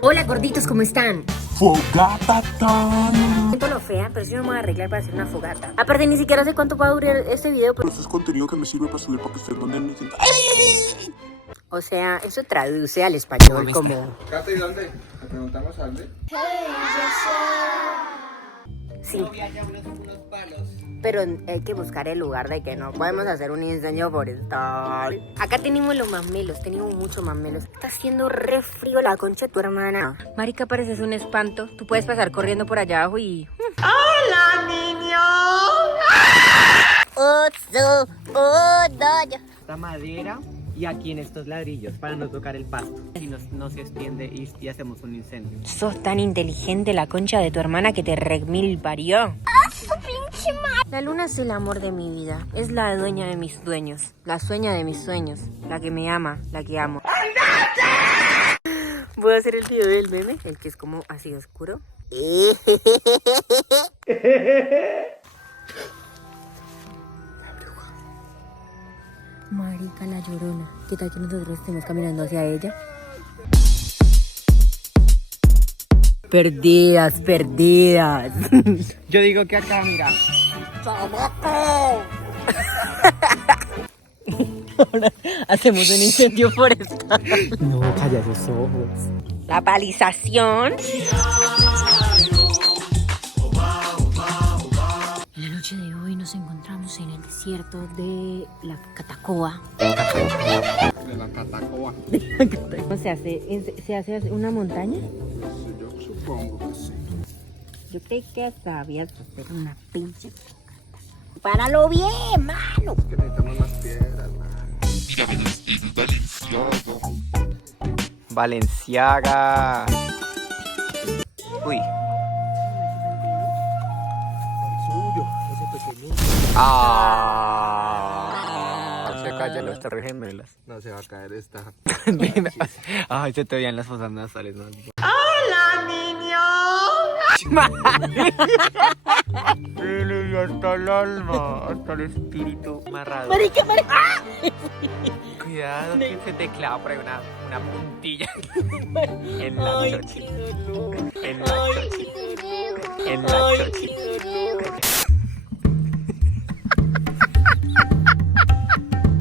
Hola gorditos, ¿cómo están? Fogata tan. Siento lo fea, pero sí me voy a arreglar para hacer una fogata. Aparte, ni siquiera sé cuánto va a durar este video. Pero eso es contenido que me sirve para subir para que ustedes manden. O sea, eso traduce al español como... Cata, ¿y dónde? ¿Le preguntamos a dónde? Sí. Pero hay que buscar el lugar de que no podemos hacer un incendio forestal. Acá tenemos los mamelos, tenemos muchos mamelos. Está haciendo re frío la concha de tu hermana. Marica, pareces un espanto. Tú puedes pasar corriendo por allá abajo y... ¡Hola, niño! Esta madera y aquí en estos ladrillos para no tocar el pasto. Si no se extiende y hacemos un incendio. Sos tan inteligente, la concha de tu hermana, que te remil parió. La luna es el amor de mi vida. Es la dueña de mis sueños. La sueña de mis sueños. La que me ama, la que amo. Voy a hacer el video del meme, el que es como así oscuro. Marica, la Llorona. ¿Qué tal que nosotros estemos caminando hacia ella? Perdidas, perdidas. Yo digo que acá, mira. Ahora hacemos un incendio forestal. No, calla sus ojos. La palización. En la noche de hoy nos encontramos en el desierto de la Catacoa. De la Catacoa. ¿Se hace una montaña? Yo supongo que sí. Yo creí que sabías hacer una pinche fogata. ¡Páralo bien, mano! Que necesitamos más piedras, man. Valenciaga. Uy. Suyo, ese pequeñito. Se callan los Torres Gemelas. No se va a caer esta. Ay, se te veían las fosas nasales, ¿no? Y hasta el alma, hasta el espíritu amarrado. Marica. Cuidado que se te clava por ahí una puntilla en la chochi. En la chochi. En la chochi.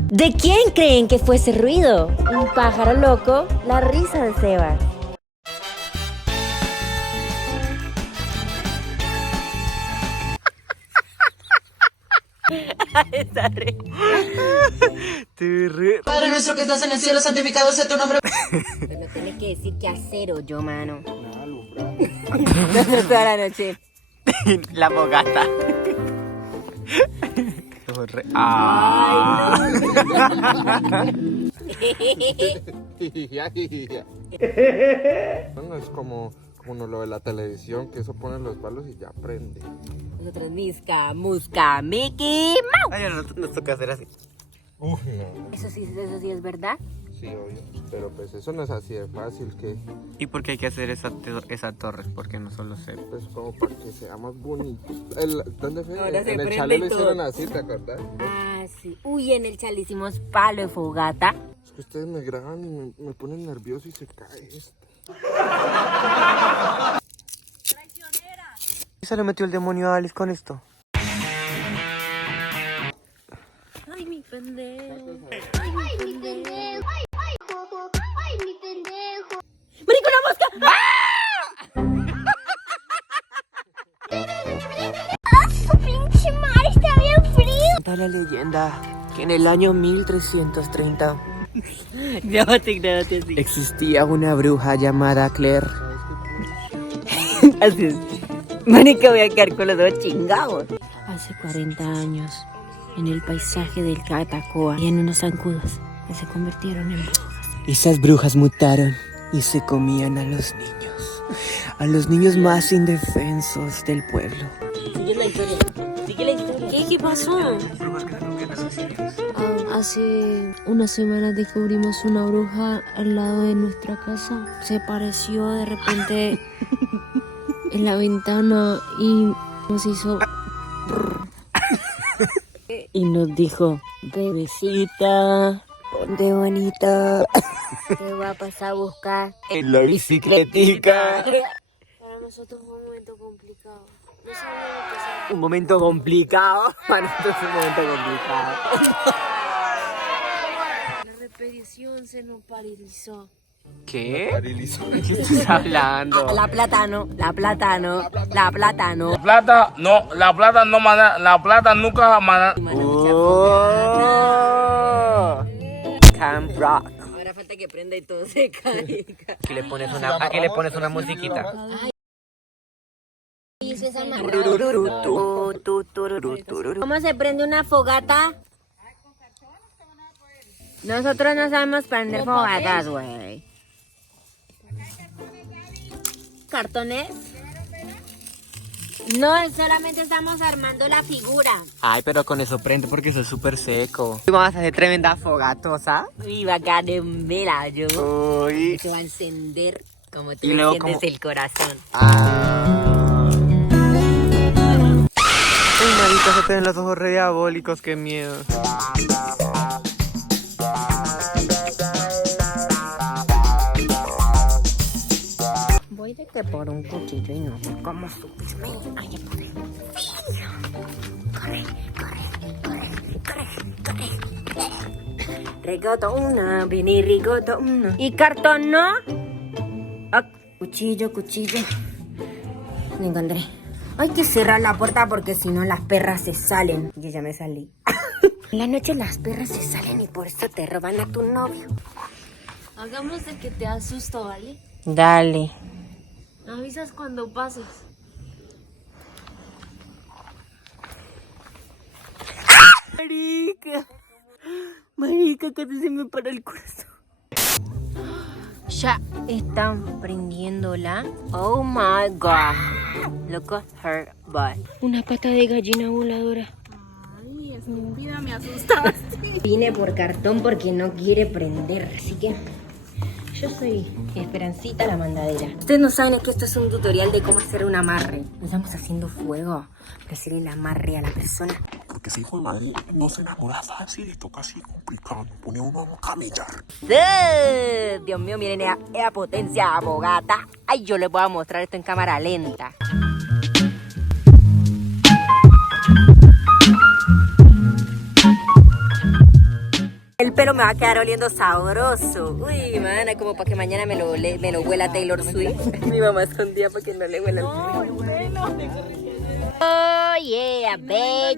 ¿De quién creen que fue ese ruido? Un pájaro loco, la risa de Sebas. Está re... Padre nuestro que estás en el cielo, santificado sea tu nombre. Pero tiene que decir que acero yo, mano. Nada, alumbrado. Toda la noche. La fogata. Bueno, es como lo de la televisión, que eso ponen los palos y ya prende. Nosotros misca, musca, Mickey Mouse. Ay, nos toca hacer así. Uf, no. Eso sí es verdad. Sí, obvio. Pero pues eso no es así de fácil, que ¿Y por qué hay que hacer esa torre? Porque no solo se... pues como para que sea más bonito. ¿Dónde fue? Ahora se En el prende chalet lo todo. hicieron así, ¿te acordás? Ah, sí. Uy, en el chale hicimos palo de fogata. Es que ustedes me graban y me ponen nervioso y se cae esto. ¿Se le metió el demonio a Alice con esto? Ay, mi pendejo. Ay, mi pendejo. Ay, mi pendejo. ¡Marico, una mosca! ¡Ah, su pinche madre! Está bien frío. Cuenta la leyenda que en el año 1330 Grábate así. existía una bruja llamada Claire. Así es. Marica, voy a quedar con los dos chingados. Hace 40 años, en el paisaje del Catacoa, y en unos zancudos que se convirtieron en brujas. Esas brujas mutaron y se comían a los niños más indefensos del pueblo. Sigue la historia. ¿Qué pasó? Hace unas semanas descubrimos una bruja al lado de nuestra casa. Se apareció de repente en la ventana y nos hizo... Y nos dijo, bebecita, ponte bonita. ¿Qué va a pasar a buscar? En la bicicletica. Para nosotros fue un momento complicado. No sabíamos qué hacer. Un momento complicado. Para nosotros fue un momento complicado. La repetición se nos paralizó. ¿Qué? ¿Qué estás hablando? La plátano, la plátano, la plátano. La plata nunca mana. Oh. Camp Rock. Ahora falta que prenda y todo se caiga. Aquí le pones una musiquita. ¿Cómo se prende una fogata? Nosotros no sabemos prender fogatas, güey. ¿Cartones? No, solamente estamos armando la figura. Ay, pero con eso prende porque eso es súper seco. Vamos a hacer tremenda fogatosa. Y va a caer en vela, yo. Uy. Se va a encender como tú Y luego enciendes como- el corazón. Ay, marica, se te ven los ojos re diabólicos, qué miedo. Voy de que por un cuchillo y no sé cómo subirme. Ay, ya pude. Corre, corre, corre, corre, corre. Rigotona, vini rigotona. ¿Y cartón no? Ah, cuchillo, cuchillo. Lo encontré. Hay que cerrar la puerta porque si no las perras se salen. Yo ya me salí. En la noche las perras se salen y por eso te roban a tu novio. Hagamos de que te asusto, ¿vale? Dale. Me avisas cuando pases. Marica. Marica, casi se me para el corazón. Ya están prendiéndola. Oh my god. Look at her butt. Una pata de gallina voladora. Ay, estúpida, me asustaste. Vine por cartón porque no quiere prender. Así que yo soy Esperancita la mandadera. Ustedes no saben que esto es un tutorial de cómo hacer un amarre. Estamos haciendo fuego para hacer el amarre a la persona. Porque ese hijo de madre no se enamora fácil y toca así complicado. Pone uno a camellar. ¡Sí! Dios mío, miren esa potencia abogata. Ay, yo les voy a mostrar esto en cámara lenta. El pelo me va a quedar oliendo sabroso. Uy, mana, como para que mañana me lo huela Taylor Swift. Mi mamá escondía para que no le huela el pelo. Oh, yeah, bitch.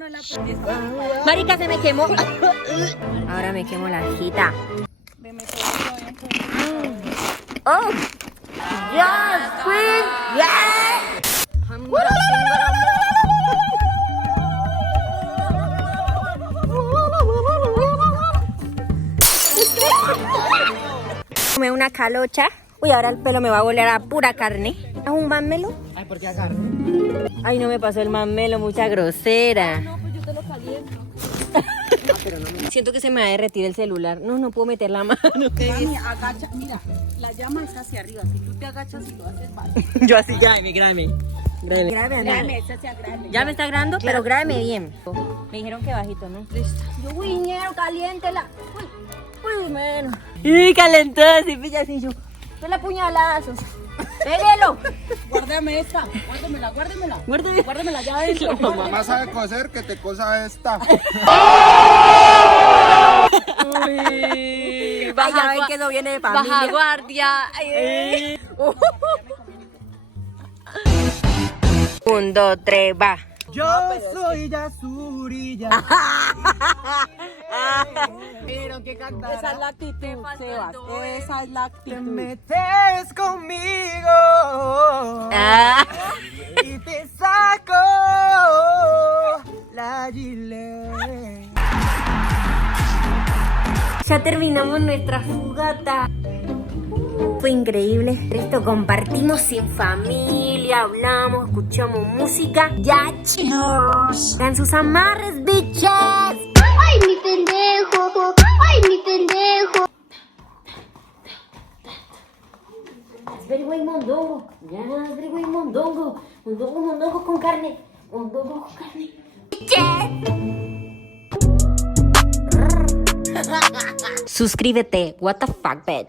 Marica, se me quemó. Ahora me quemo la hojita. Oh, yes, queen, yes. Come una calocha. Uy, ahora el pelo me va a voler a pura carne. ¿Haz un mamelo? Ay, ¿por qué carne? Ay, no me pasó el mamelo, mucha grosera. No, pues yo te lo caliento. Siento que se me va a derretir el celular. No puedo meter la mano. Mami, agacha, mira, la llama está hacia arriba. Si tú te agachas y lo haces, vale. Yo así, grábeme. Grábame, esa sea grande. Ya me está grabando, pero grábeme bien. Me dijeron que bajito, ¿no? Listo. Yo, uy, ñero, caliéntela. Uy, menos. Y calentada, se pilla así yo. Son la puñalazos. ¡Pégelo! Guárdame esta, guárdamela. Guárdame. Guárdamela ya adentro. Tu mamá sabe coser, que te cosa esta. Uy, ya ven que eso viene de familia. Baja guardia. Un, dos, tres, va. Yo soy Yasurilla. Pero que cantar. Esa es la actitud, Sebas. Esa es la Te actitud. metes conmigo Ah. y te saco la gilet. Ya terminamos nuestra fogata. Fue increíble. Esto compartimos sin familia, hablamos, escuchamos música. Ya, cheers. Hagan sus amarres, bitches. Ay, mi pendejo. Ay, mi pendejo. Very güey, mondongo. Ya, very güey, mondongo. Mondongo con carne. Mondongo con carne. Suscríbete. What the fuck, bitch.